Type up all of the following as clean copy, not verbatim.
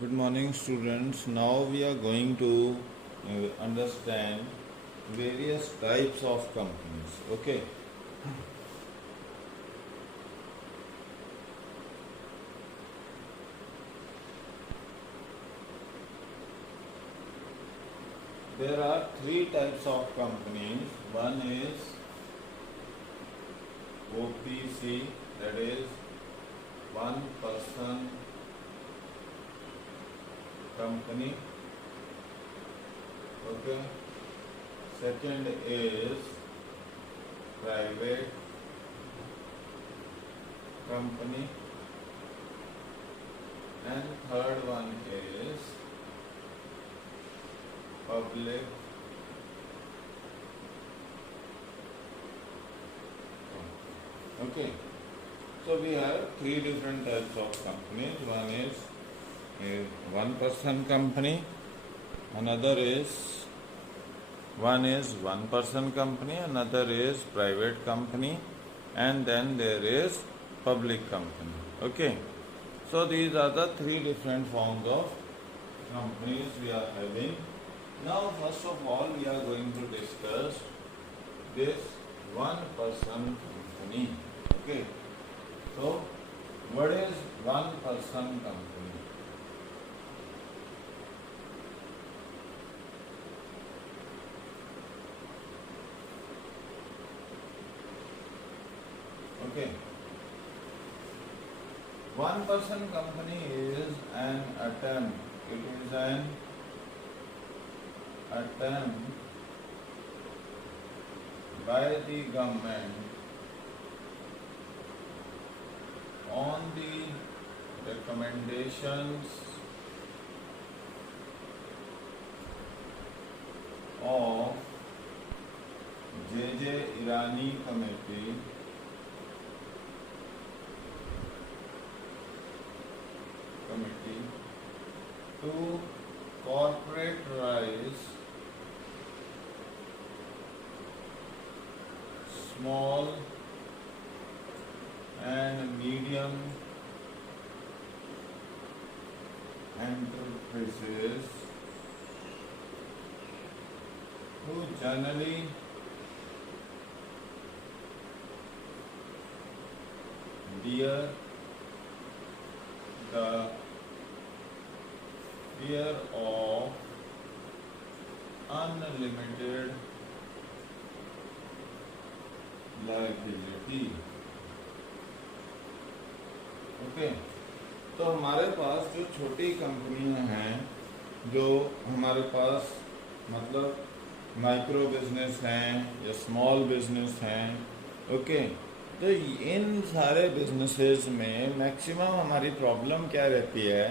Good morning, students. Now we are going to understand various types of companies. Okay. There are three types of companies. One is OPC, that is one person company. Okay. Second is private company, and third one is public. Okay. So we have three different types of companies. One is a one person company, another is one person company, another is private company, and then there is public company. Okay. So these are the three different forms of companies we are having. Now first of all we are going to discuss this one person company. Okay. So what is one person company? Okay. One person company is an attempt. It is an attempt by the government on the recommendations of J.J. Irani Committee to corporatize small and medium enterprises who generally bear the fear of unlimited liability. Okay. तो हमारे पास जो छोटी कंपनियां हैं, जो हमारे पास मतलब micro business हैं या स्मॉल बिजनेस हैं, ओके, तो इन सारे बिजनेसेस में मैक्सिमम हमारी प्रॉब्लम क्या रहती है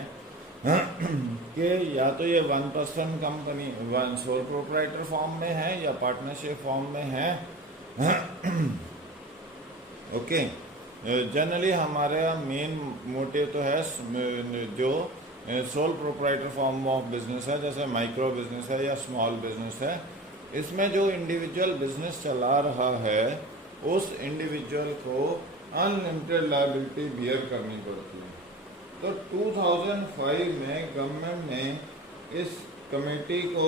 कि या तो ये one person company one sole proprietor form में है या पार्टनरशिप फॉर्म में है. ओके. जनरली हमारा मेन मोटिव तो है जो sole proprietor form of business है, जैसे माइक्रो बिजनेस है या स्मॉल बिजनेस है. इसमें जो इंडिविजुअल बिजनेस चला रहा है उस इंडिविजुअल को अनलिमिटेड लायबिलिटी बियर करनी पड़ती है. तो 2005 में गवर्नमेंट ने इस कमेटी को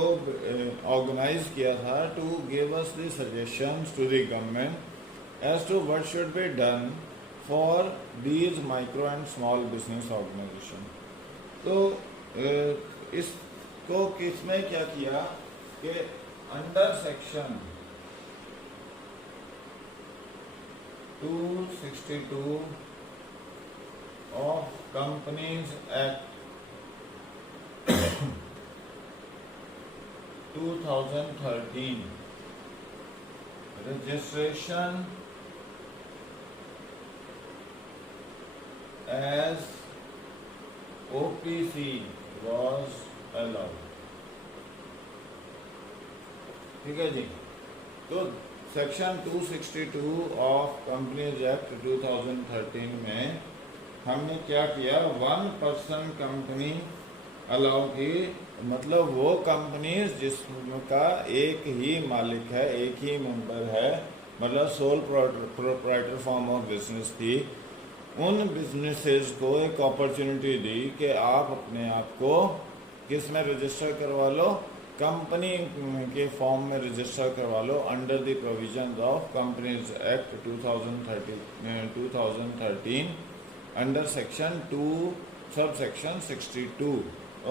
ऑर्गेनाइज किया था to give us the suggestions to the government as to what should be done for these micro and small business organisation. तो इसको किसने क्या किया कि under section 262 of Companies Act 2013, registration as OPC was allowed. ठीक है जी. तो सेक्शन 262 ऑफ कंपनीज एक्ट 2013 में हमने क्या किया, वन पर्सन कंपनी अलाउ की. मतलब वो कंपनीज जिसका एक ही मालिक है, एक ही मेंबर है, मतलब sole proprietor form of business थी, उन बिजनेसेस को एक अपॉर्चुनिटी दी कि आप अपने आप को किस में रजिस्टर करवा लो, कंपनी के फॉर्म में रजिस्टर करवा लो under the provisions of companies act 2013 under section 2 sub section 62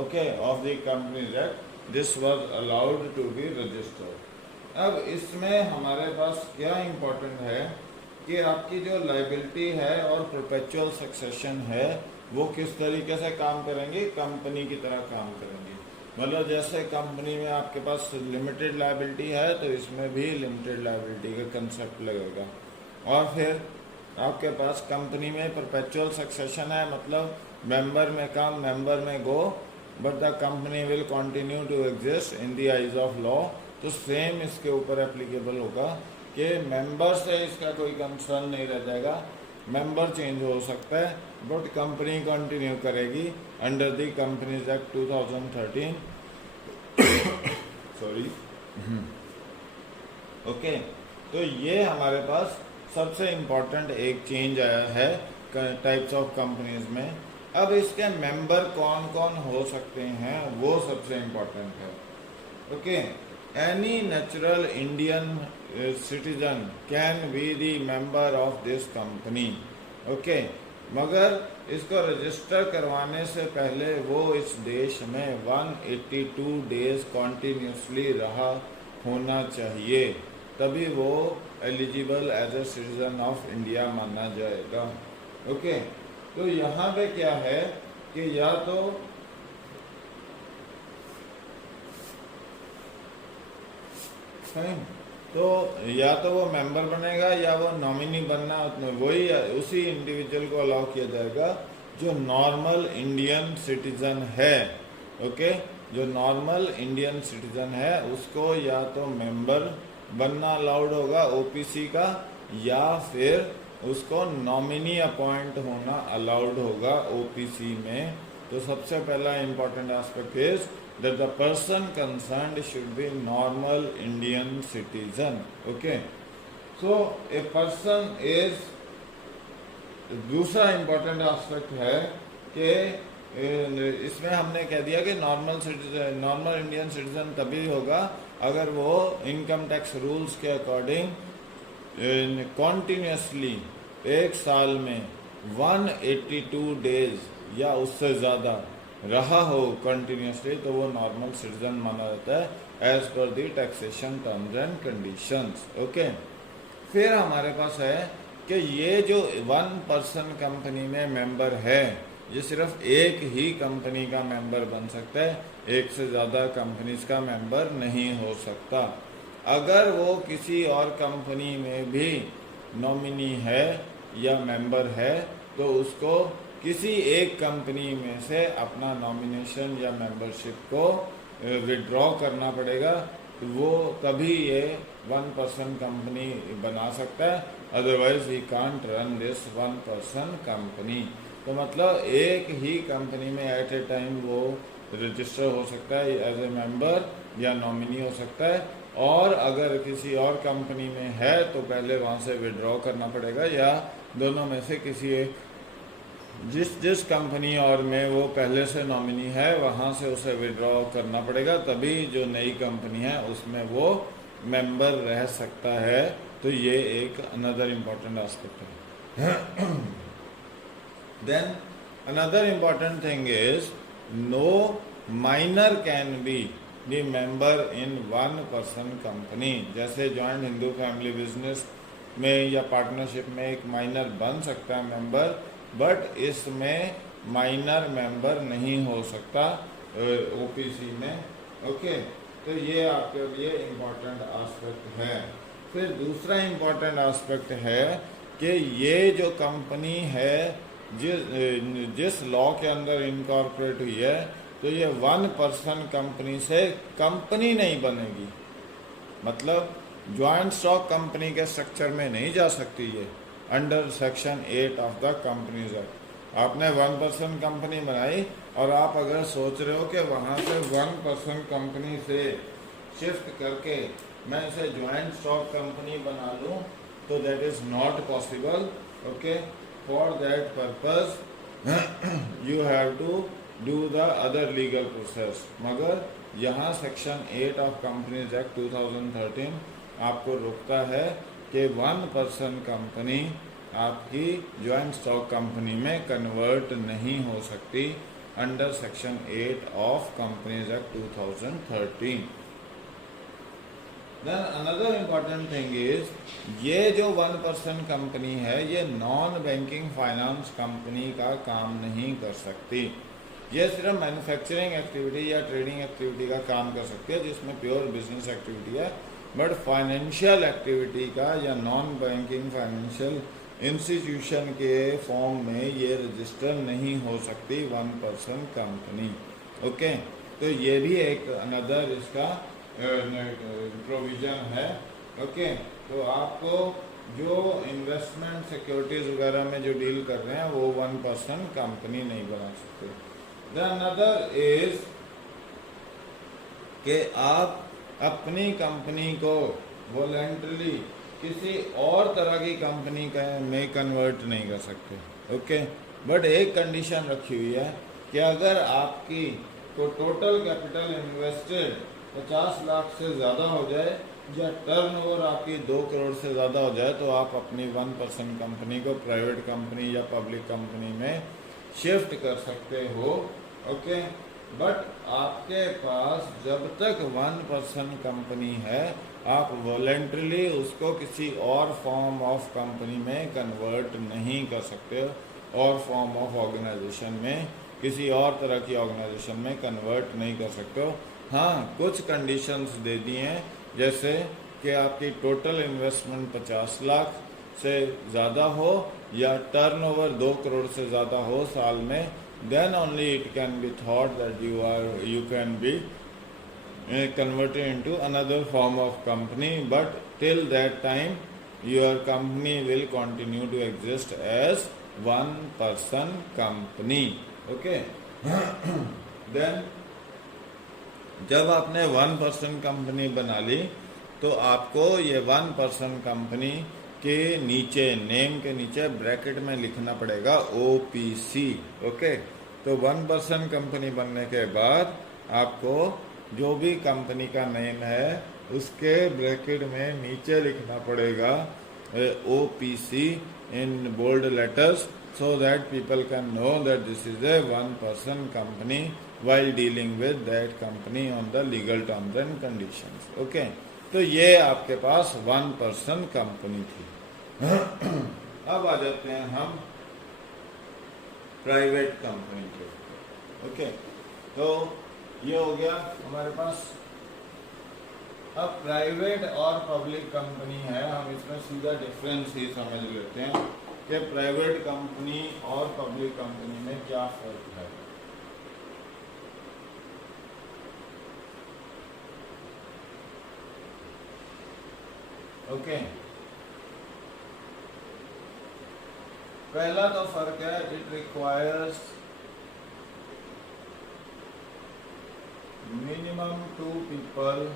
okay of the companies act this was allowed to be registered. अब इसमें हमारे पास क्या इंपॉर्टेंट है कि आपकी जो लाइबिलिटी है और परपेचुअल सक्सेशन है वो किस तरीके से काम करेंगे, कंपनी की तरह काम करेंगे। मतलब जैसे कंपनी में आपके पास लिमिटेड लाइबिलिटी है तो इसमें भी लिमिटेड लाइबिलिटी का कंसेप्ट लगेगा। और फिर आपके पास कंपनी में परपेचुअल सक्सेशन है, मतलब मेंबर में कम मेंबर में go but the company will continue to exist in the eyes of law. तो सेम इसके ऊपर एप्लीकेबल होगा कि मेंबर से इसका कोई कंसर्न नहीं रह जाएगा, मेंबर चेंज हो सकता है बट कंपनी कंटिन्यू करेगी under the companies act 2013 sorry okay. तो ये हमारे पास सबसे इम्पोर्टेंट एक चेंज आया है टाइप्स ऑफ कंपनीज में। अब इसके मेंबर कौन कौन हो सकते हैं वो सबसे इम्पोर्टेंट है। Okay, any natural Indian citizen can be the member of this company okay, मगर इसको रजिस्टर करवाने से पहले वो इस देश में 182 डेज कॉन्टिन्यूसली रहा होना चाहिए, तभी वो eligible as a citizen of India माना जाएगा। ओके, तो यहाँ पे क्या है कि या तो वो मेंबर बनेगा या वो नॉमिनी बनना, वही उसी इंडिविजुअल को अलाउ किया जाएगा जो नॉर्मल इंडियन सिटीजन है। ओके, जो नॉर्मल इंडियन सिटीजन है उसको या तो मेंबर बनना अलाउड होगा ओपीसी का, या फिर उसको नॉमिनी अपॉइंट होना अलाउड होगा ओपीसी में। तो सबसे पहला important aspect is that the person concerned should be normal Indian citizen. Okay, so a person is, दूसरा इम्पोर्टेंट एस्पेक्ट है कि इसमें हमने कह दिया कि नॉर्मल इंडियन सिटीजन तभी होगा अगर वो इनकम टैक्स रूल्स के अकॉर्डिंग कॉन्टिन्यूसली एक साल में 182 डेज या उससे ज़्यादा रहा हो कंटिन्यूसली, तो वो नॉर्मल सिटीजन माना जाता है as per the taxation terms and conditions. Okay, फिर हमारे पास है कि ये जो 1 पर्सन कंपनी में मेंबर है ये सिर्फ एक ही कंपनी का मेंबर बन सकता है, एक से ज़्यादा कंपनीज का मेंबर नहीं हो सकता। अगर वो किसी और कंपनी में भी नॉमिनी है या मेंबर है तो उसको किसी एक कंपनी में से अपना नॉमिनेशन या मेंबरशिप को विड्रॉ करना पड़ेगा, तो वो तभी ये 1 पर्सन कंपनी बना सकता है, otherwise he can't run this 1 person company. तो मतलब एक ही कंपनी में एट ए टाइम वो रजिस्टर हो सकता है एज ए मेंबर या नॉमिनी हो सकता है, और अगर किसी और कंपनी में है तो पहले वहाँ से विड्रॉ करना पड़ेगा, या दोनों में से किसी एक जिस कंपनी और में वो पहले से नॉमिनी है वहाँ से उसे विड्रॉ करना पड़ेगा, तभी जो नई कंपनी है उसमें वो मेंबर रह सकता है। तो ये एक अनदर इम्पोर्टेंट एस्पेक्ट है। Then another important thing is no minor can be the member in 1 person company. जैसे जॉइंट हिंदू फैमिली बिजनेस में या पार्टनरशिप में एक माइनर बन सकता है मेंबर, बट इसमें माइनर मेंबर नहीं हो सकता ओपीसी में। ओके, तो ये आपके लिए इम्पोर्टेंट एस्पेक्ट है। फिर दूसरा इम्पोर्टेंट एस्पेक्ट है कि ये जो कंपनी है जिस लॉ के अंदर इनकॉर्पोरेट हुई है, तो ये 1 पर्सन कंपनी से कंपनी नहीं बनेगी, मतलब ज्वाइंट स्टॉक कंपनी के स्ट्रक्चर में नहीं जा सकती ये under section 8 of the companies act. आपने 1 पर्सन कंपनी बनाई और आप अगर सोच रहे हो कि वहाँ से 1 पर्सन कंपनी से शिफ्ट करके मैं इसे ज्वाइंट स्टॉक कंपनी बना लूँ, तो that is not possible. Okay, for that purpose you have to do the other legal process. मगर यहाँ सेक्शन 8 ऑफ कंपनीज एक्ट 2013 आपको रोकता है कि 1% कंपनी आपकी ज्वाइंट स्टॉक कंपनी में कन्वर्ट नहीं हो सकती under section 8 of companies act 2013. Then another important thing is ये जो 1% कंपनी है ये नॉन बैंकिंग फाइनेंस कंपनी का काम नहीं कर सकती. ये सिर्फ मैन्युफैक्चरिंग एक्टिविटी या ट्रेडिंग एक्टिविटी का काम कर सकती है जिसमें प्योर बिजनेस एक्टिविटी है, बट फाइनेंशियल एक्टिविटी का या नॉन बैंकिंग फाइनेंशियल इंस्टीट्यूशन के फॉर्म में ये रजिस्टर नहीं हो सकती 1% कंपनी. ओके, तो ये भी एक अनदर इसका प्रोविजन है. ओके, तो आपको जो इन्वेस्टमेंट सिक्योरिटीज वगैरह में जो डील कर रहे हैं वो 1% कंपनी नहीं बना सकते. द अनदर इज कि आप अपनी कंपनी को वॉलेंटरली किसी और तरह की कंपनी में कन्वर्ट नहीं कर सकते. ओके, बट एक कंडीशन रखी हुई है कि अगर आपकी तो टोटल कैपिटल इन्वेस्टेड 50 लाख से ज़्यादा हो जाए या टर्नओवर आपकी 2 करोड़ से ज़्यादा हो जाए तो आप अपनी 1% कंपनी को प्राइवेट कंपनी या पब्लिक कंपनी में शिफ्ट कर सकते हो. ओके, बट आपके पास जब तक 1% कंपनी है आप वॉलेंटरली उसको किसी और फॉर्म ऑफ कंपनी में कन्वर्ट नहीं कर सकते हो, और फॉर्म ऑफ ऑर्गेनाइजेशन में किसी और तरह की ऑर्गेनाइजेशन में कन्वर्ट नहीं कर सकते हो. हाँ, कुछ कंडीशंस दे दी हैं, जैसे कि आपकी टोटल इन्वेस्टमेंट 50 लाख से ज़्यादा हो या टर्नओवर 2 करोड़ से ज़्यादा हो साल में, then only it can be thought that you can be converted into another form of company, but till that time your company will continue to exist as 1% company. Okay. then जब आपने 1% company बना ली तो आपको ये 1% company के नीचे name के नीचे ब्रैकेट में लिखना पड़ेगा OPC. ओके, तो 1% कंपनी बनने के बाद आपको जो भी कंपनी का नेम है उसके ब्रैकेट में नीचे लिखना पड़ेगा OPC in bold letters so that people can know that this is a 1% company while dealing with that company on the legal terms and conditions. Okay, तो ये आपके पास 1% कंपनी थी. अब आ जाते हैं हम प्राइवेट कंपनी के. ओके, तो ये हो गया हमारे पास. अब प्राइवेट और पब्लिक कंपनी है, हम इसमें सीधा डिफरेंस ही समझ लेते हैं कि प्राइवेट कंपनी और पब्लिक कंपनी में क्या फर्क है. ओके, पहला तो फर्क है, it requires minimum 2 people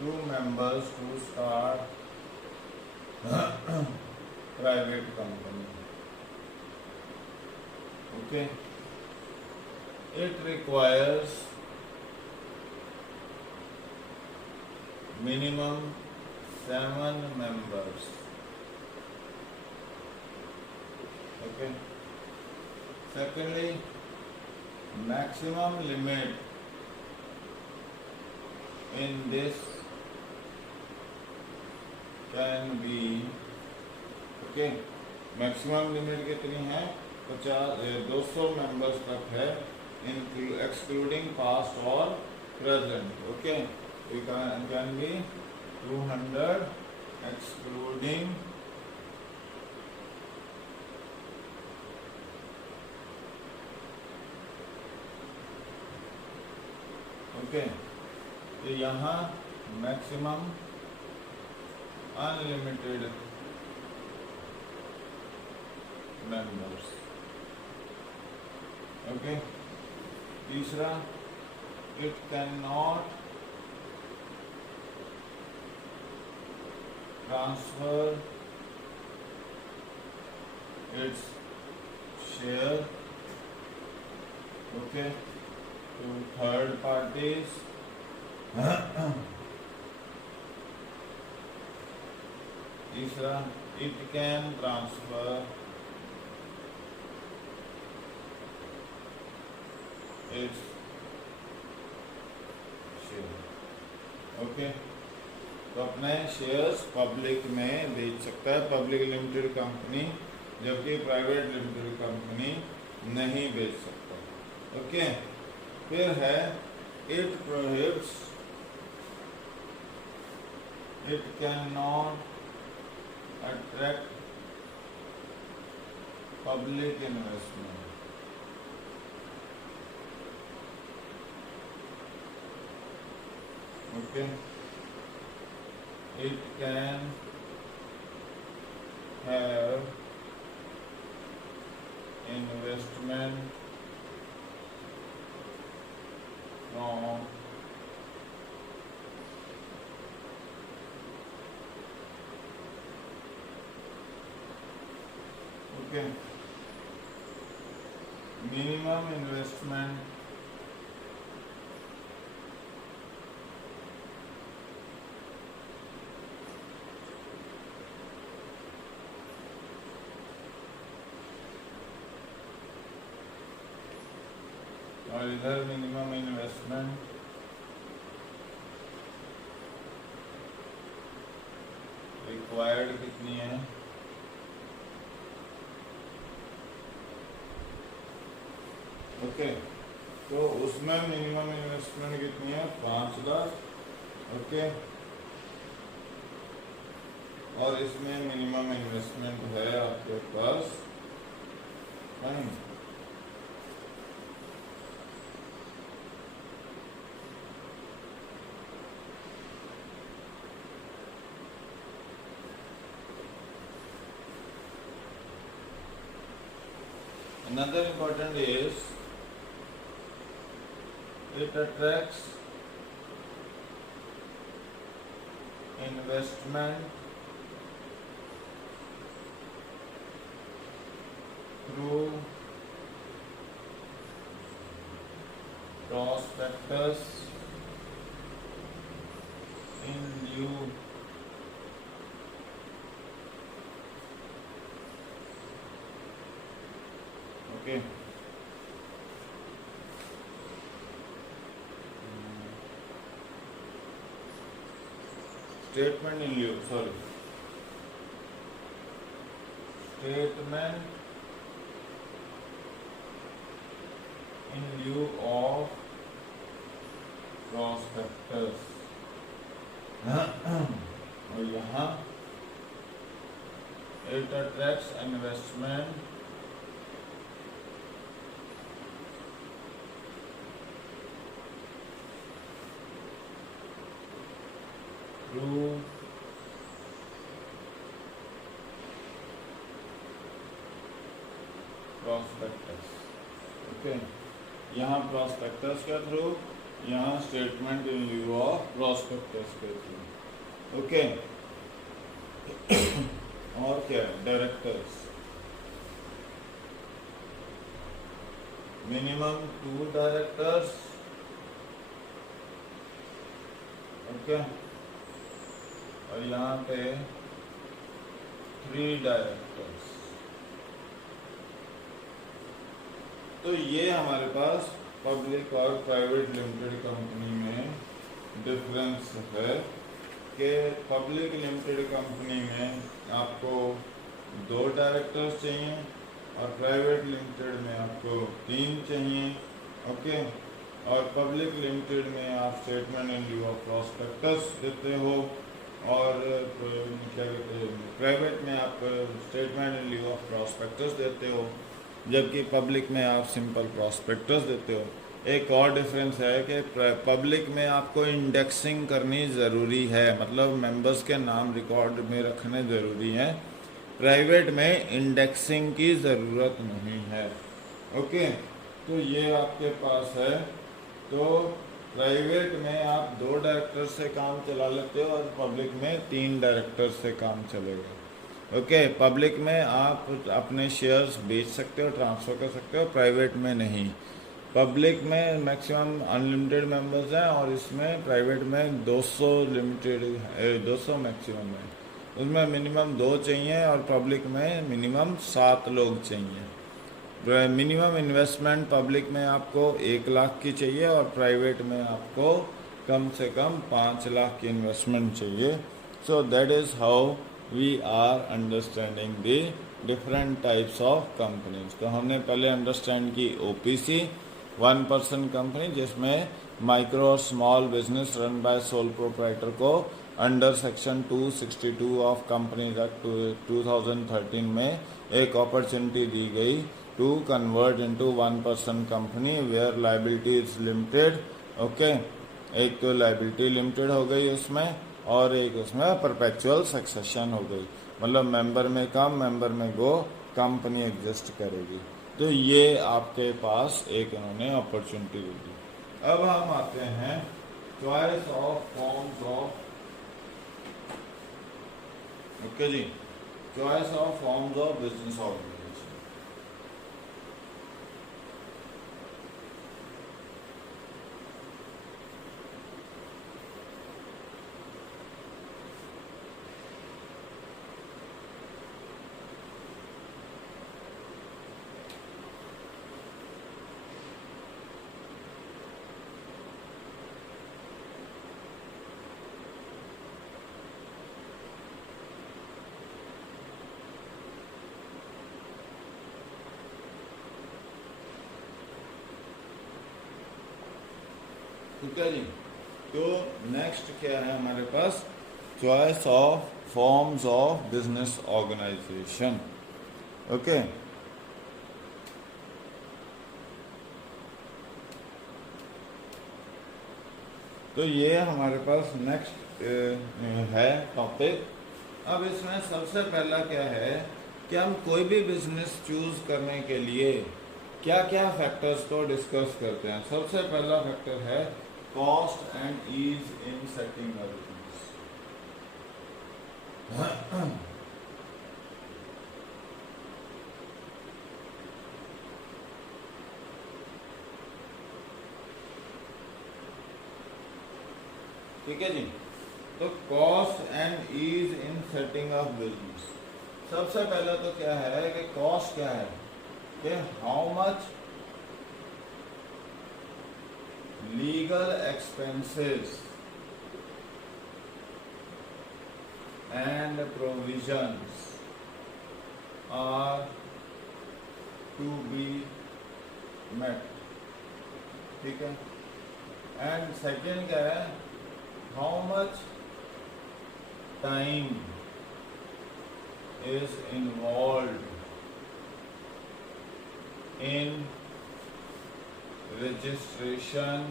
two members to start private company. Okay, it requires minimum 7 members. Okay, secondly, maximum limit in this can be, okay, maximum limit कितनी है 200 मेंबर्स तक है, एक्सक्लूडिंग पास्ट और present. Okay, it can be 200 excluding okay, तो यहाँ maximum unlimited members. Okay, तीसरा, it can not transfer its share okay to third parties तीसरा it can transfer its share okay. तो अपने शेयर्स पब्लिक में बेच सकता है पब्लिक लिमिटेड कंपनी, जबकि प्राइवेट लिमिटेड कंपनी नहीं बेच सकता ओके। फिर है it prohibits it can not attract public investment okay it can have investment from okay minimum investment और इधर मिनिमम इन्वेस्टमेंट रिक्वायर्ड कितनी है ओके तो उसमें मिनिमम इन्वेस्टमेंट कितनी है 5 लाख ओके और इसमें मिनिमम इन्वेस्टमेंट है आपके पास another important is it attracts investment through prospectus in lieu okay statement in lieu statement in lieu of prospectus और यहाँ it attracts investment through prospectus okay यहाँ prospectus के थ्रू यहाँ स्टेटमेंट इन लिeu ऑफ prospectus के through okay और क्या directors minimum 2 directors okay और यहाँ पे 3 डायरेक्टर्स। तो ये हमारे पास पब्लिक और प्राइवेट लिमिटेड कंपनी में डिफरेंस है कि पब्लिक लिमिटेड कंपनी में आपको 2 डायरेक्टर्स चाहिए और प्राइवेट लिमिटेड में आपको 3 चाहिए ओके और पब्लिक लिमिटेड में आप स्टेटमेंट इन लिeu ऑफ प्रॉस्पेक्टस देते हो और क्या कहते हैं प्राइवेट में आप स्टेटमेंट इन लिeu ऑफ प्रॉस्पेक्टस देते हो जबकि पब्लिक में आप सिंपल प्रॉस्पेक्टस देते हो। एक और डिफरेंस है कि पब्लिक में आपको इंडेक्सिंग करनी ज़रूरी है मतलब मेंबर्स के नाम रिकॉर्ड में रखने ज़रूरी हैं, प्राइवेट में इंडेक्सिंग की ज़रूरत नहीं है ओके। तो ये आपके पास है। तो प्राइवेट में आप 2 डायरेक्टर से काम चला लेते हो और पब्लिक में 3 डायरेक्टर से काम चलेगा। ओके, पब्लिक में आप अपने शेयर्स बेच सकते हो, ट्रांसफ़र कर सकते हो, प्राइवेट में नहीं। पब्लिक में मैक्सिमम अनलिमिटेड मेंबर्स हैं और इसमें प्राइवेट में 200 लिमिटेड 200 मैक्सिमम है। उसमें मिनिमम 2 चाहिए और पब्लिक में मिनिमम 7 लोग चाहिए। मिनिमम इन्वेस्टमेंट पब्लिक में आपको 1 लाख की चाहिए और प्राइवेट में आपको कम से कम 5 लाख की इन्वेस्टमेंट चाहिए। So that is how we are understanding the different types of companies. तो हमने पहले अंडरस्टैंड की ओपीसी, 1 पर्सन कंपनी, जिसमें माइक्रो और small business run by sole proprietor को under section 262 of companies act 2013 में एक अपॉर्चुनिटी दी गई to convert into 1 person company where liability is limited. Okay, एक तो लाइबिलिटी लिमिटेड हो गई उसमें और एक उसमें परपेचुअल सक्सेशन हो गई, मतलब मेंबर में कम मेंबर में गो, कंपनी एग्जिस्ट करेगी। तो ये आपके पास एक इन्होंने अपॉर्चुनिटी दे दी। अब हम आते हैं choice of forms of, okay जी, choice of forms of business organization. ठीक है जी। तो नेक्स्ट क्या है हमारे पास, choice of forms of business organization. Okay, तो ये हमारे पास नेक्स्ट है टॉपिक। अब इसमें सबसे पहला क्या है कि हम कोई भी बिजनेस चूज करने के लिए क्या क्या फैक्टर्स को डिस्कस करते हैं। सबसे पहला फैक्टर है cost and ease in setting a business. ठीक है जी। तो cost and ease in setting up business, सबसे पहला तो क्या है कि कॉस्ट क्या है कि how much legal expenses and provisions are to be met. ठीक है। एंड सेकेंड क्या है, how much time is involved in registration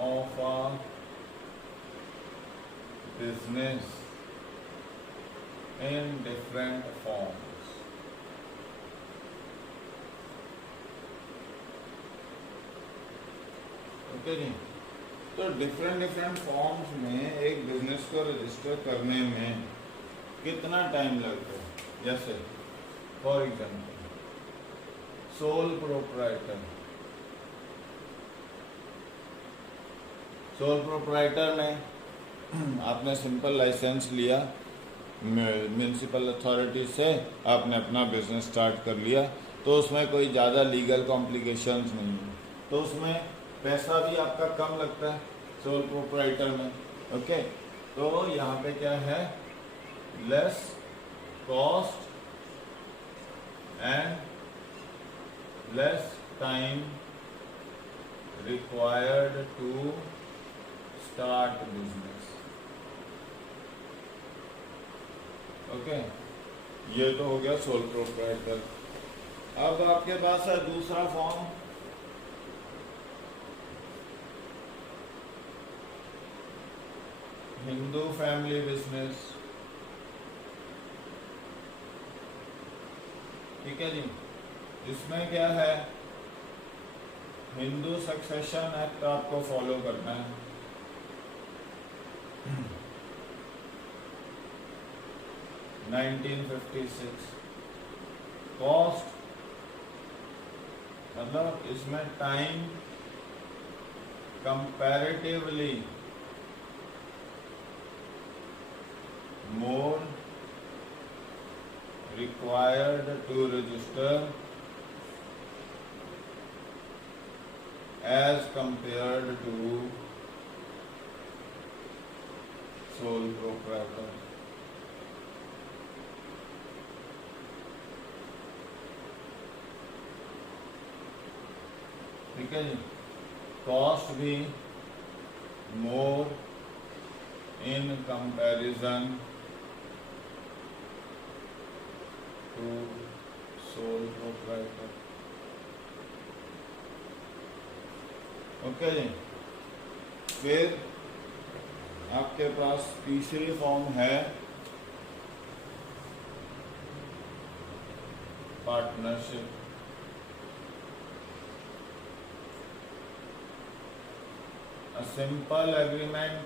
of a business in different forms। Okay जी। तो डिफरेंट फॉर्म्स में एक बिजनेस को रजिस्टर करने में कितना टाइम लगता है। जैसे for example sole proprietor, sole proprietor में आपने सिंपल लाइसेंस लिया म्यूनिसिपल अथॉरिटी से, आपने अपना बिजनेस स्टार्ट कर लिया, तो उसमें कोई ज़्यादा लीगल कॉम्प्लिकेशंस नहीं है, तो उसमें पैसा भी आपका कम लगता है सोल प्रोप्राइटर में। ओके, तो यहाँ पे क्या है, less cost and less time required to start business. Okay, ये तो हो गया सोल प्रोप्राइटर। अब आपके पास है दूसरा फॉर्म, हिंदू फैमिली बिजनेस। ठीक है जी। इसमें क्या है हिंदू सक्सेशन एक्ट आपको फॉलो करना है। (1956) कॉस्ट मतलब इसमें time comparatively more required to register as compared to sole proprietor। ठीक है जी। कॉस्ट भी more in comparison to sole proprietor. Okay जी। फिर आपके पास तीसरी फॉर्म है partnership. A simple agreement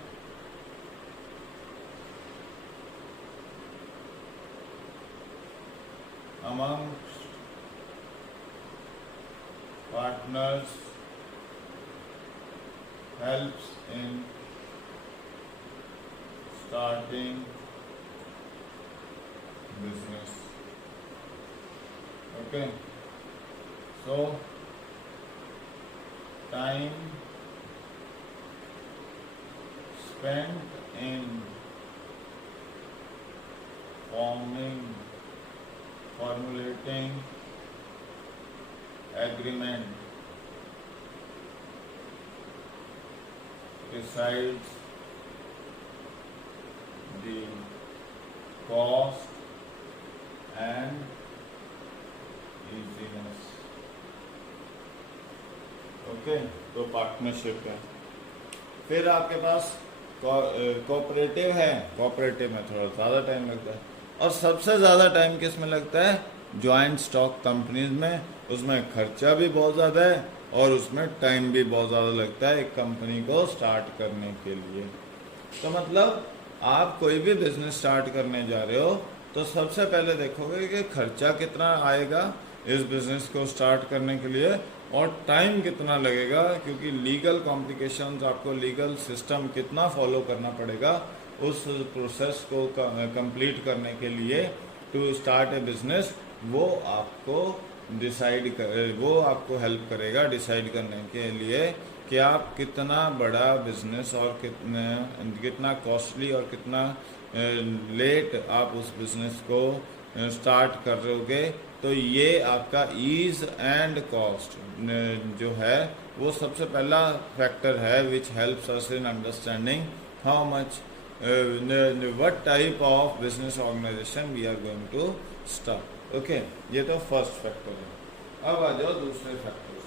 amongst partners helps in starting business। Okay, so time spent in formulating agreement decides the cost and easiness। Okay, तो partnership है। फिर आपके पास कोऑपरेटिव है। कोऑपरेटिव में थोड़ा ज़्यादा टाइम लगता है, और सबसे ज़्यादा टाइम किस में लगता है? जॉइंट स्टॉक कंपनीज में। उसमें खर्चा भी बहुत ज़्यादा है और उसमें टाइम भी बहुत ज़्यादा लगता है एक कंपनी को स्टार्ट करने के लिए। तो मतलब आप कोई भी बिजनेस स्टार्ट करने जा रहे हो तो सबसे पहले देखोगे कि खर्चा कितना आएगा इस बिजनेस को स्टार्ट करने के लिए, और टाइम कितना लगेगा, क्योंकि लीगल कॉम्प्लिकेशंस, आपको लीगल सिस्टम कितना फॉलो करना पड़ेगा उस प्रोसेस को कंप्लीट करने के लिए टू स्टार्ट ए बिजनेस, वो आपको वो आपको हेल्प करेगा डिसाइड करने के लिए कि आप कितना बड़ा बिजनेस और कितना कॉस्टली और कितना लेट आप उस बिजनेस को स्टार्ट कर रहे। तो ये आपका ईज एंड कॉस्ट जो है वो सबसे पहला फैक्टर है which helps us in understanding how much what type of business organization we are going to start. Okay, ये तो फर्स्ट फैक्टर है। अब आ जाओ दूसरे फैक्टर।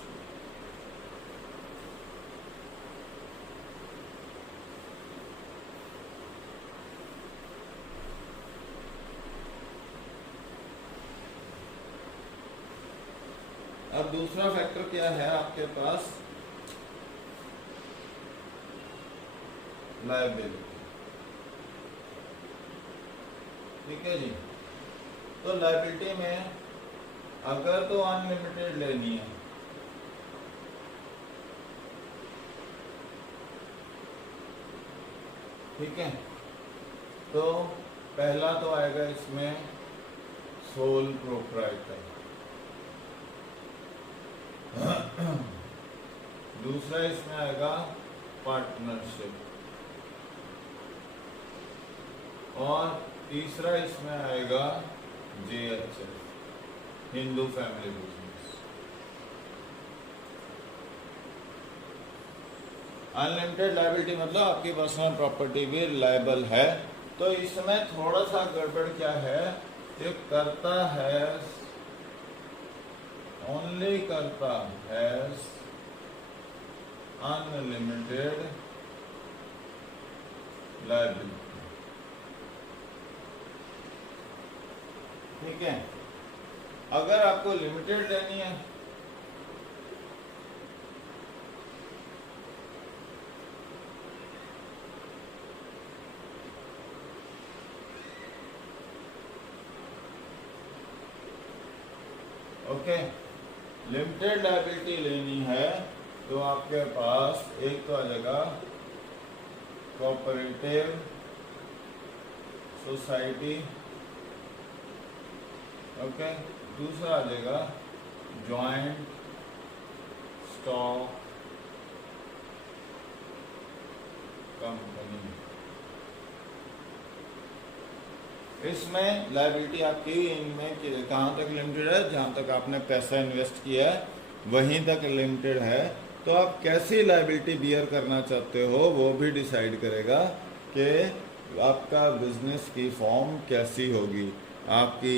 अब दूसरा फैक्टर क्या है आपके पास? लायबिलिटी। ठीक है जी। तो लायबिलिटी में अगर तो अनलिमिटेड लेनी है, ठीक है, तो पहला तो आएगा इसमें सोल प्रोप्राइटर, दूसरा इसमें आएगा पार्टनरशिप, और तीसरा इसमें आएगा JHF, Hindu family business. Unlimited liability मतलब आपकी पर्सनल प्रॉपर्टी भी लायबल है। तो इसमें थोड़ा सा गड़बड़ क्या है, ये करता है ओनली करता हैज अनलिमिटेड लायबिलिटी। ठीक है, अगर आपको लिमिटेड लेनी है ओके, लिमिटेड लायबिलिटी लेनी है तो आपके पास एक तो आ जाएगा कोऑपरेटिव सोसाइटी, ओके, दूसरा आ जाएगा जॉइंट स्टॉक कंपनी। इसमें लायबिलिटी आपकी इनमें कहाँ तक लिमिटेड है, जहाँ तक आपने पैसा इन्वेस्ट किया है वहीं तक लिमिटेड है। तो आप कैसी लायबिलिटी बियर करना चाहते हो वो भी डिसाइड करेगा कि आपका बिजनेस की फॉर्म कैसी होगी। आपकी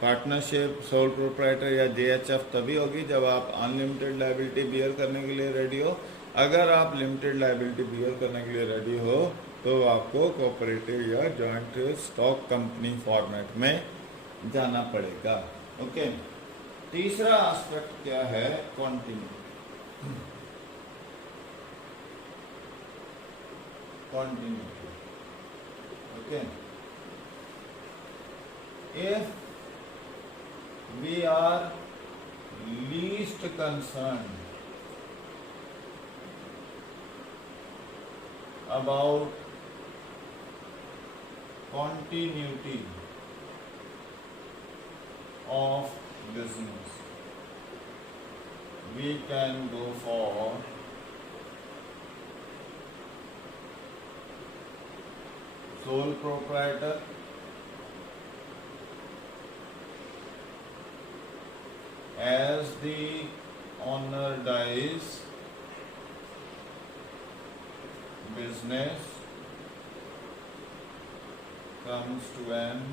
पार्टनरशिप, सोल प्रोप्राइटर या जेएचएफ तभी होगी जब आप अनलिमिटेड लायबिलिटी बियर करने के लिए रेडी हो। अगर आप लिमिटेड लायबिलिटी बियर करने के लिए रेडी हो तो आपको कोऑपरेटिव या जॉइंट स्टॉक कंपनी फॉर्मेट में जाना पड़ेगा। ओके, तीसरा एस्पेक्ट क्या है, continuity. Continuity, okay, if we are least concerned about continuity of business, we can go for sole proprietor, as the owner dies, business comes to an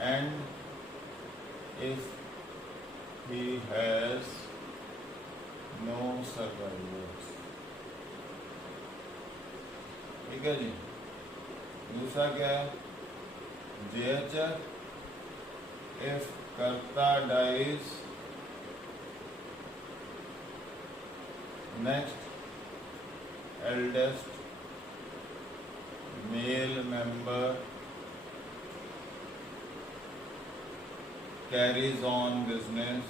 end if he has no survivors। ठीक है जी। दूसरा क्या है, जेएचएफ, if कर्ता dies, next eldest male member carries on business,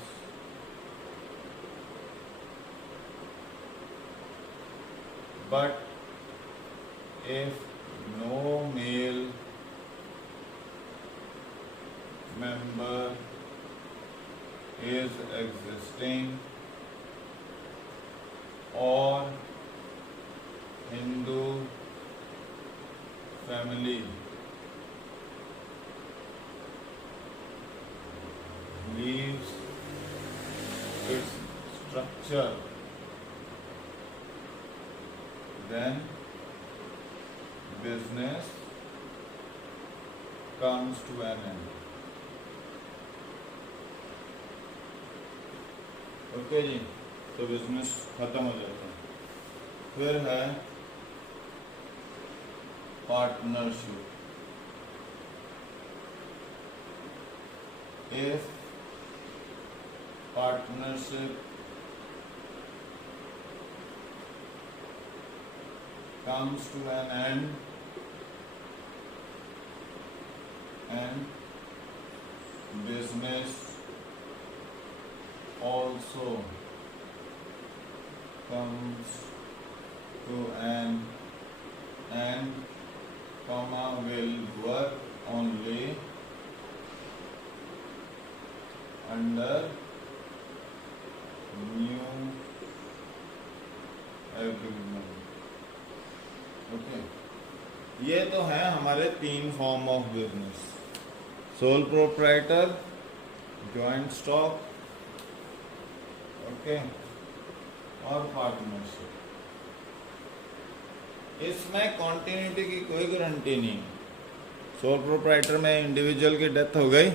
but if no male member is existing or Hindu family leaves its structure, then business comes to an end। Okay जी, तो business खत्म हो जाता है। फिर है partnership. If partnership comes to an end and business also comes to an end, comma, will work only under new agreement। Okay, ये तो है हमारे 3 form of business, soul proprietor, joint stock, okay, और पार्टनरशिप। इसमें continuity की कोई guarantee नहीं। Sole proprietor में इंडिविजुअल की डेथ हो गई,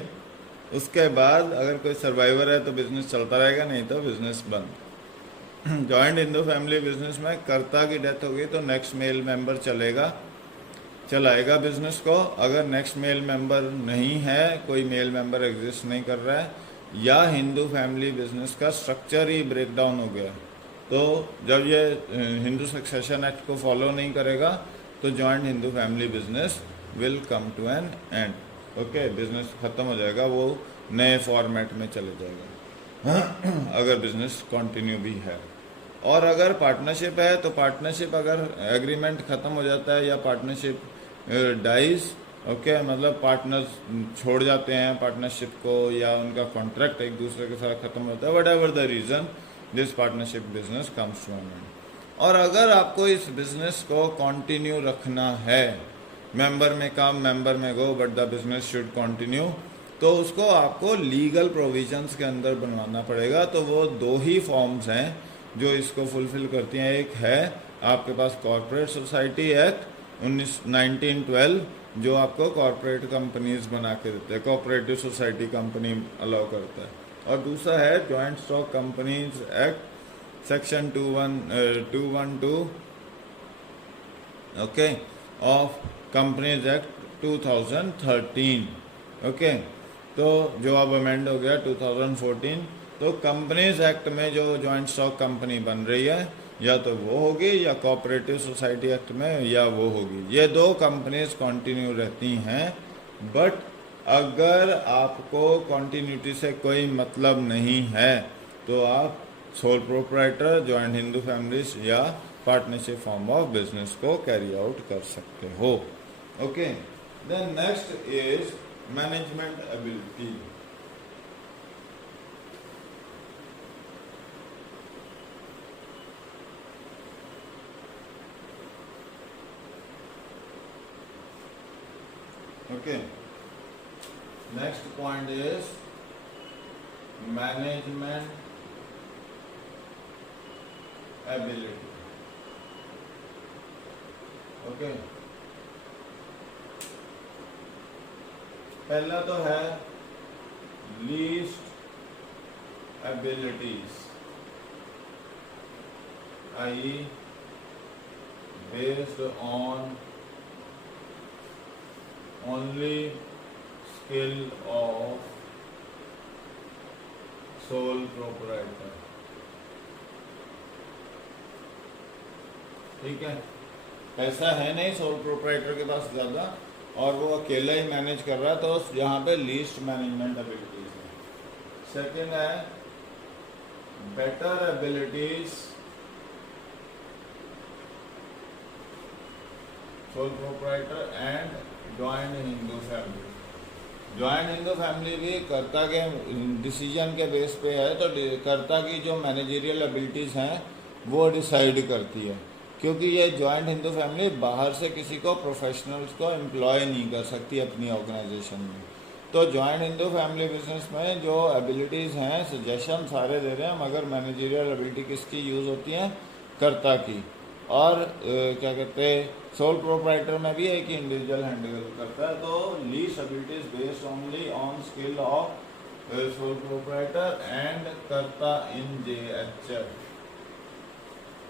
उसके बाद अगर कोई सर्वाइवर है तो बिजनेस चलता रहेगा, नहीं तो बिजनेस बंद। जॉइंट हिंदू फैमिली बिजनेस में कर्ता की डेथ हो गई तो नेक्स्ट मेल मेंबर चलाएगा बिजनेस को। अगर नेक्स्ट मेल मेंबर नहीं है, कोई मेल मेंबर एग्जिस्ट नहीं कर रहा है, या हिंदू फैमिली बिजनेस का स्ट्रक्चर ही ब्रेक डाउन हो गया, तो जब ये हिंदू सक्सेशन एक्ट को फॉलो नहीं करेगा तो joint Hindu family business will come to an end. Okay, business खत्म हो जाएगा, वो नए फॉर्मेट में चले जाएगा अगर बिजनेस कंटिन्यू भी है। और अगर पार्टनरशिप है तो पार्टनरशिप अगर एग्रीमेंट खत्म हो जाता है या पार्टनरशिप डाइज, ओके, मतलब पार्टनर्स छोड़ जाते हैं पार्टनरशिप को या उनका कॉन्ट्रैक्ट एक दूसरे के साथ खत्म होता है, whatever the reason, this partnership business comes to an end. और अगर आपको इस बिजनेस को कंटिन्यू रखना है, मेंबर में कम मेंबर में go but the business should continue, तो उसको आपको लीगल प्रोविजंस के अंदर बनवाना पड़ेगा। तो वो दो ही फॉर्म्स हैं जो इसको फुलफिल करती हैं। एक है आपके पास कॉरपोरेट सोसाइटी एक्ट 1912 जो आपको कॉरपोरेट कंपनीज बना के देते हैं, कोऑपरेटिव सोसाइटी कंपनी अलाउ करता है। और दूसरा है joint stock companies act section 212 okay of companies act 2013 okay. तो जो अब अमेंड हो गया 2014, तो कंपनीज एक्ट में जो जॉइंट स्टॉक कंपनी बन रही है या तो वो होगी या कोऑपरेटिव सोसाइटी एक्ट में या वो होगी, ये दो कंपनीज कंटिन्यू रहती हैं। बट अगर आपको कंटिन्यूटी से कोई मतलब नहीं है तो आप sole proprietor, joint Hindu families या पार्टनरशिप फॉर्म ऑफ बिजनेस को कैरी आउट कर सकते हो। Okay, then next is management ability. Okay. Next point is management ability. Okay. पहला तो है least abilities, I based on only skill of sole proprietor। ठीक है, पैसा है नहीं सोल प्रोप्राइटर के पास ज़्यादा और वो अकेला ही मैनेज कर रहा है, तो यहाँ पे लीस्ट मैनेजमेंट एबिलिटीज है। सेकेंड है better abilities sole proprietor and joint Hindu family. Joint Hindu family भी कर्ता के डिसीजन के बेस पे है, तो कर्ता की जो मैनेजरियल एबिलिटीज़ हैं वो डिसाइड करती है, क्योंकि ये जॉइंट हिंदू फैमिली बाहर से किसी को प्रोफेशनल्स को एम्प्लॉय नहीं कर सकती अपनी ऑर्गेनाइजेशन में। तो जॉइंट हिंदू फैमिली बिजनेस में जो एबिलिटीज़ हैं, सजेशन सारे दे रहे हैं, मगर मैनेजरियल एबिलिटी किसकी यूज़ होती है? कर्ता की। और क्या कहते हैं, सोल प्रोप्राइटर में भी एक ही इंडिविजुअल हैंडल करता है। तो least abilities based only on skill of sole proprietor and कर्ता इन जेएचएफ।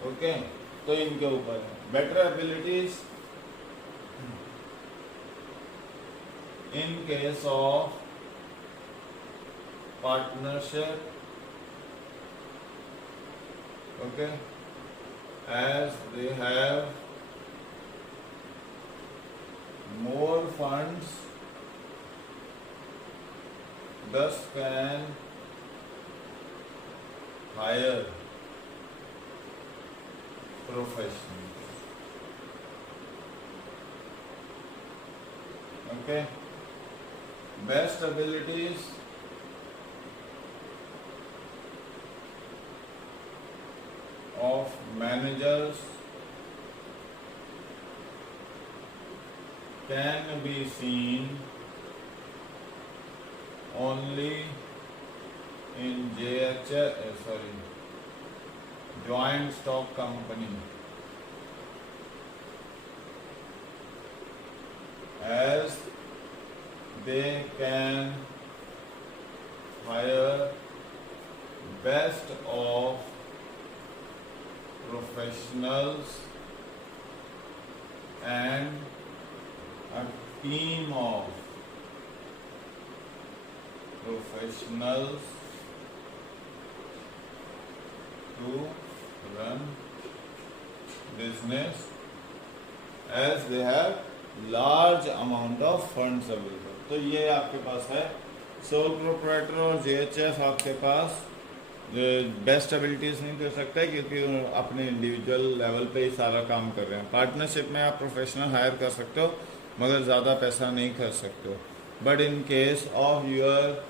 ओके, तो इनके ऊपर है better abilities in case of partnership, okay, as they have more funds, thus can hire professionals। Okay, best abilities of managers can be seen only in joint stock company, as they can hire best of professionals and a team of professionals to run business, as they have large amount of funds available. तो ये आपके पास है sole proprietor और जेएचएफ आपके पास best abilities नहीं दे सकता है क्योंकि वो अपने इंडिविजुअल लेवल पे ही सारा काम कर रहे हैं। पार्टनरशिप में आप प्रोफेशनल हायर कर सकते हो मगर ज़्यादा पैसा नहीं खर्च सकते हो। But in case of your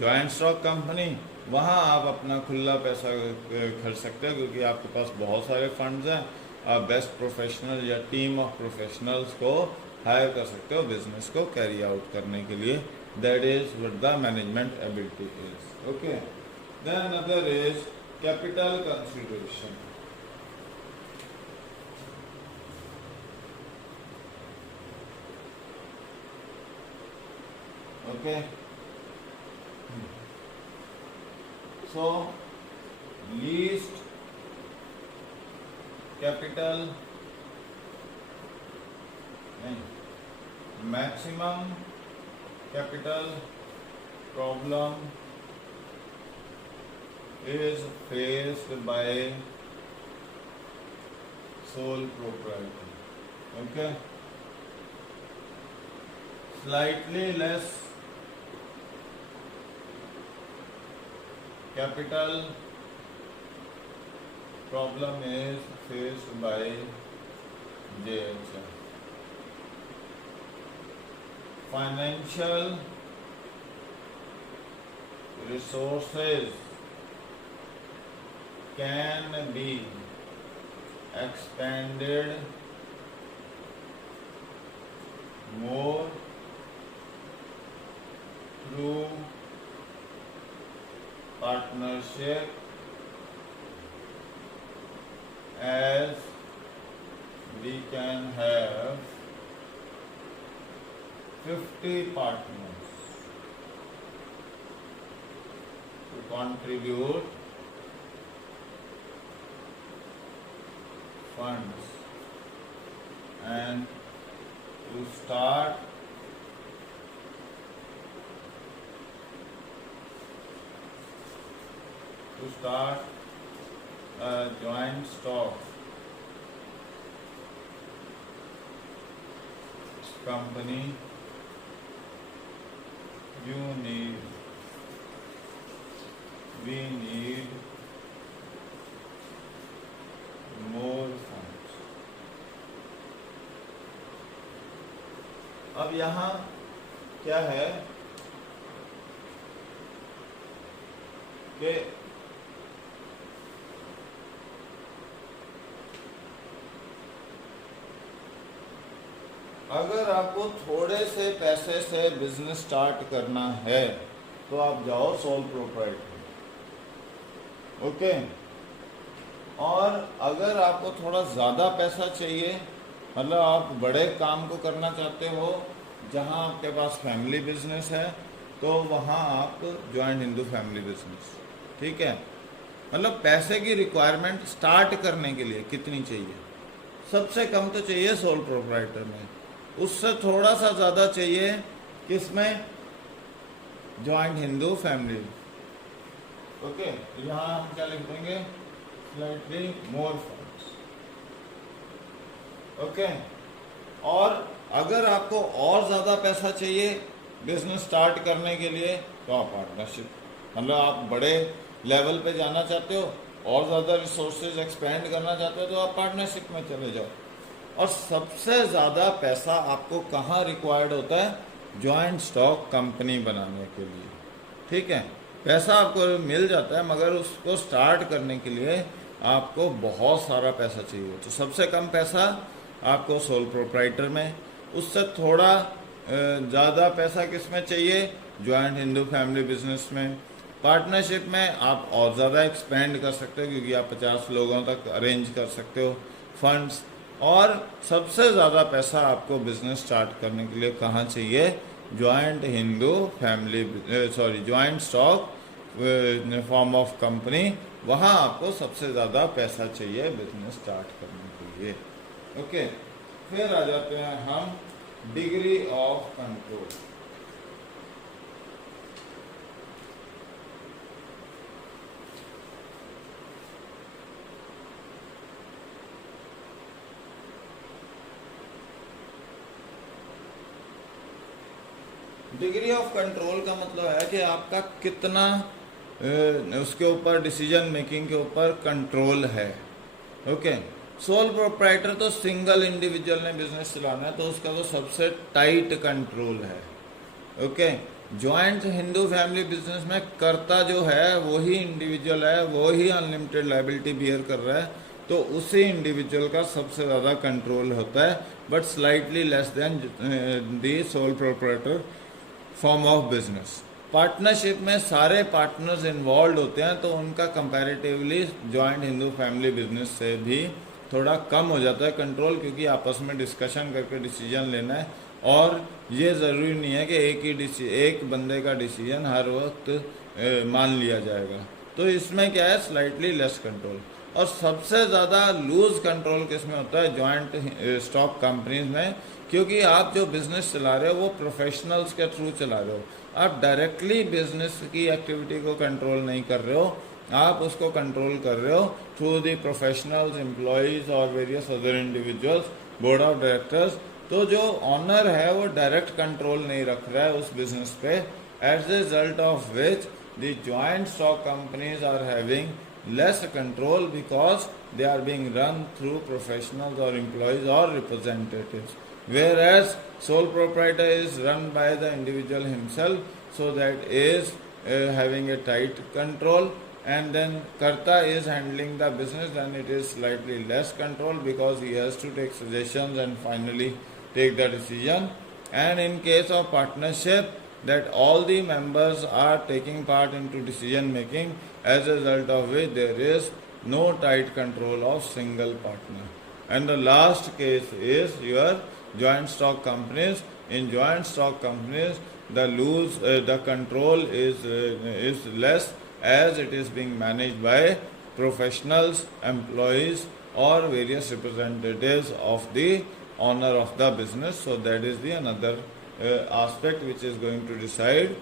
joint stock company वहाँ आप अपना खुला पैसा खर्च सकते हो क्योंकि आपके पास बहुत सारे फंड्स हैं। आप बेस्ट प्रोफेशनल या टीम ऑफ प्रोफेशनल्स को हायर कर सकते हो बिजनेस को कैरी आउट करने के लिए। That is what the management ability is. Okay, then another is capital consideration. Okay, so least capital maximum capital problem is faced by sole proprietor. Okay, slightly less capital problem is faced by JHF. Financial resources can be expanded more through partnership as we can have 50 partners to contribute funds and to start a joint stock company we need more funds. अब यहाँ क्या है कि अगर आपको थोड़े से पैसे से बिजनेस स्टार्ट करना है तो आप जाओ सोल प्रोप्राइटर। ओके, और अगर आपको थोड़ा ज़्यादा पैसा चाहिए, मतलब आप बड़े काम को करना चाहते हो जहां आपके पास फैमिली बिजनेस है, तो वहां आप जॉइंट हिंदू फैमिली बिजनेस, ठीक है। मतलब पैसे की रिक्वायरमेंट स्टार्ट करने के लिए कितनी चाहिए? सबसे कम तो चाहिए सोल प्रोप्राइटर में, उससे थोड़ा सा ज़्यादा चाहिए किसमें? Joint Hindu family. ओके, यहाँ हम क्या लिख देंगे? Slightly more funds. ओके, और अगर आपको और ज़्यादा पैसा चाहिए बिजनेस स्टार्ट करने के लिए तो आप पार्टनरशिप, मतलब आप बड़े लेवल पे जाना चाहते हो और ज़्यादा रिसोर्सेज एक्सपेंड करना चाहते हो तो आप पार्टनरशिप में चले जाओ। और सबसे ज़्यादा पैसा आपको कहाँ रिक्वायर्ड होता है? जॉइंट स्टॉक कंपनी बनाने के लिए, ठीक है। पैसा आपको मिल जाता है मगर उसको स्टार्ट करने के लिए आपको बहुत सारा पैसा चाहिए। तो सबसे कम पैसा आपको सोल प्रोप्राइटर में, उससे थोड़ा ज़्यादा पैसा किस में चाहिए? जॉइंट हिंदू फैमिली बिजनेस में। पार्टनरशिप में आप और ज़्यादा एक्सपेंड कर सकते हो क्योंकि आप 50 लोगों तक अरेंज कर सकते हो फंड्स। और सबसे ज़्यादा पैसा आपको बिजनेस स्टार्ट करने के लिए कहाँ चाहिए? Joint Hindu family joint stock form of company, वहाँ आपको सबसे ज़्यादा पैसा चाहिए बिजनेस स्टार्ट करने के लिए। ओके, फिर आ जाते हैं हम degree of control. Degree of control का मतलब है कि आपका कितना उसके ऊपर डिसीजन मेकिंग के ऊपर कंट्रोल है। ओके, सोल प्रोप्राइटर तो सिंगल इंडिविजुअल ने बिजनेस चलाना है तो उसका तो सबसे टाइट कंट्रोल है। Okay, joint Hindu family business में कर्ता जो है वही इंडिविजुअल है, वो ही अनलिमिटेड लाइबिलिटी बियर कर रहा है, तो उसी इंडिविजुअल का सबसे ज़्यादा कंट्रोल होता है, but slightly less than the sole proprietor form of business. Partnership में सारे पार्टनर्स इन्वॉल्व होते हैं तो उनका comparatively joint Hindu family business से भी थोड़ा कम हो जाता है कंट्रोल, क्योंकि आपस में डिस्कशन करके डिसीजन लेना है, और ये ज़रूरी नहीं है कि एक बंदे का डिसीजन हर वक्त मान लिया जाएगा। तो इसमें क्या है, स्लाइटली लेस कंट्रोल। और सबसे ज़्यादा लूज कंट्रोल किस में होता है, जॉइंट स्टॉक कंपनीज में, क्योंकि आप जो बिजनेस चला रहे हो वो प्रोफेशनल्स के थ्रू चला रहे हो, आप डायरेक्टली बिजनेस की एक्टिविटी को कंट्रोल नहीं कर रहे हो, आप उसको कंट्रोल कर रहे हो थ्रू द प्रोफेशनल्स, एम्प्लॉयज़ और various other individuals, board of directors. तो जो ऑनर है वो डायरेक्ट कंट्रोल नहीं रख रहा है उस बिजनेस पे, as a result of which the joint stock companies are having less control because they are being run through professionals or employees or representatives, whereas sole proprietor is run by the individual himself, so that is having a tight control, and then karta is handling the business, then it is slightly less control because he has to take suggestions and finally take the decision. And in case of partnership, that all the members are taking part into decision making, as a result of which there is no tight control of single partner. And the last case is your joint stock companies. In joint stock companies, the control is less, as it is being managed by professionals, employees, or various representatives of the owner of the business. So that is the another aspect which is going to decide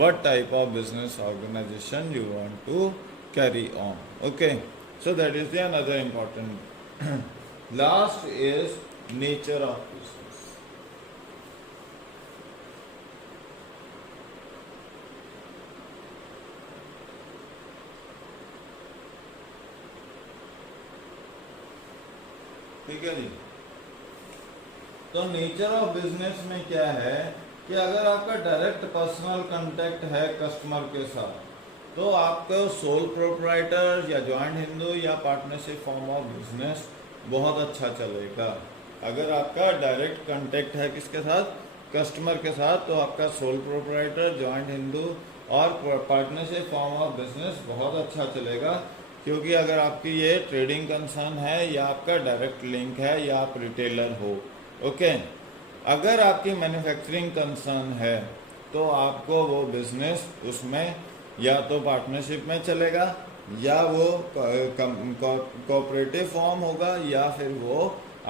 what type of business organization you want to carry on. Okay, so that is the another important. Last is nature of business. ठीक है जी। तो nature of business में क्या है कि अगर आपका डायरेक्ट पर्सनल कांटेक्ट है कस्टमर के साथ, तो आपको सोल प्रोप्राइटर या जॉइंट हिंदू या पार्टनरशिप फॉर्म ऑफ बिजनेस बहुत अच्छा चलेगा। अगर आपका डायरेक्ट कांटेक्ट है किसके साथ, कस्टमर के साथ, तो आपका सोल प्रोप्राइटर, जॉइंट हिंदू और पार्टनरशिप फॉर्म ऑफ बिजनेस बहुत अच्छा चलेगा, क्योंकि अगर आपकी ये ट्रेडिंग कंसर्न है या आपका डायरेक्ट लिंक है या आप रिटेलर हो। ओके, अगर आपकी मैन्युफैक्चरिंग कंसर्न है तो आपको वो बिजनेस उसमें या तो पार्टनरशिप में चलेगा, या वो कोऑपरेटिव फॉर्म होगा, या फिर वो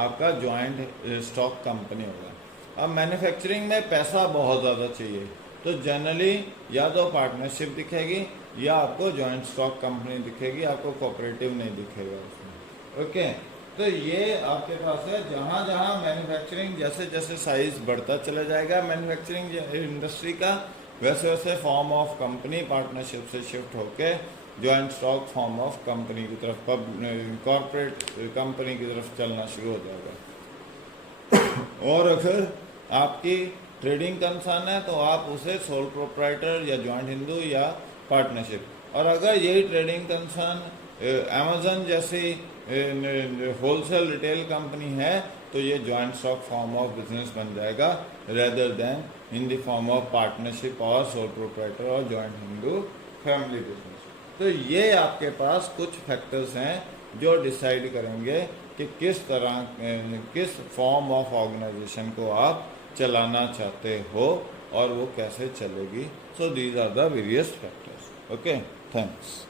आपका जॉइंट स्टॉक कंपनी होगा। अब मैन्युफैक्चरिंग में पैसा बहुत ज़्यादा चाहिए, तो जनरली या तो पार्टनरशिप दिखेगी या आपको जॉइंट स्टॉक कंपनी दिखेगी, आपको कोऑपरेटिव नहीं दिखेगा उसमें। ओके, तो ये आपके पास है। जहाँ जहाँ मैन्युफैक्चरिंग जैसे जैसे साइज बढ़ता चला जाएगा मैन्युफैक्चरिंग इंडस्ट्री का, वैसे वैसे फॉर्म ऑफ कंपनी पार्टनरशिप से शिफ्ट होके joint stock form of company की तरफ, कॉर्पोरेट कंपनी की तरफ चलना शुरू हो जाएगा। और अगर आपकी ट्रेडिंग कंसर्न है तो आप उसे सोल प्रोप्राइटर या जॉइंट हिंदू या पार्टनरशिप, और अगर यही ट्रेडिंग कंसर्न अमेजन जैसी होलसेल रिटेल कंपनी है तो ये joint stock form of business बन जाएगा, rather then in the form of partnership और सोल प्रोप्राइटर और जॉइंट हिंदू फैमिली बिजनेस। तो ये आपके पास कुछ फैक्टर्स हैं जो डिसाइड करेंगे कि किस फॉर्म ऑफ ऑर्गेनाइजेशन को आप चलाना चाहते हो और वो कैसे चलेगी। So these are the various factors. Okay, thanks.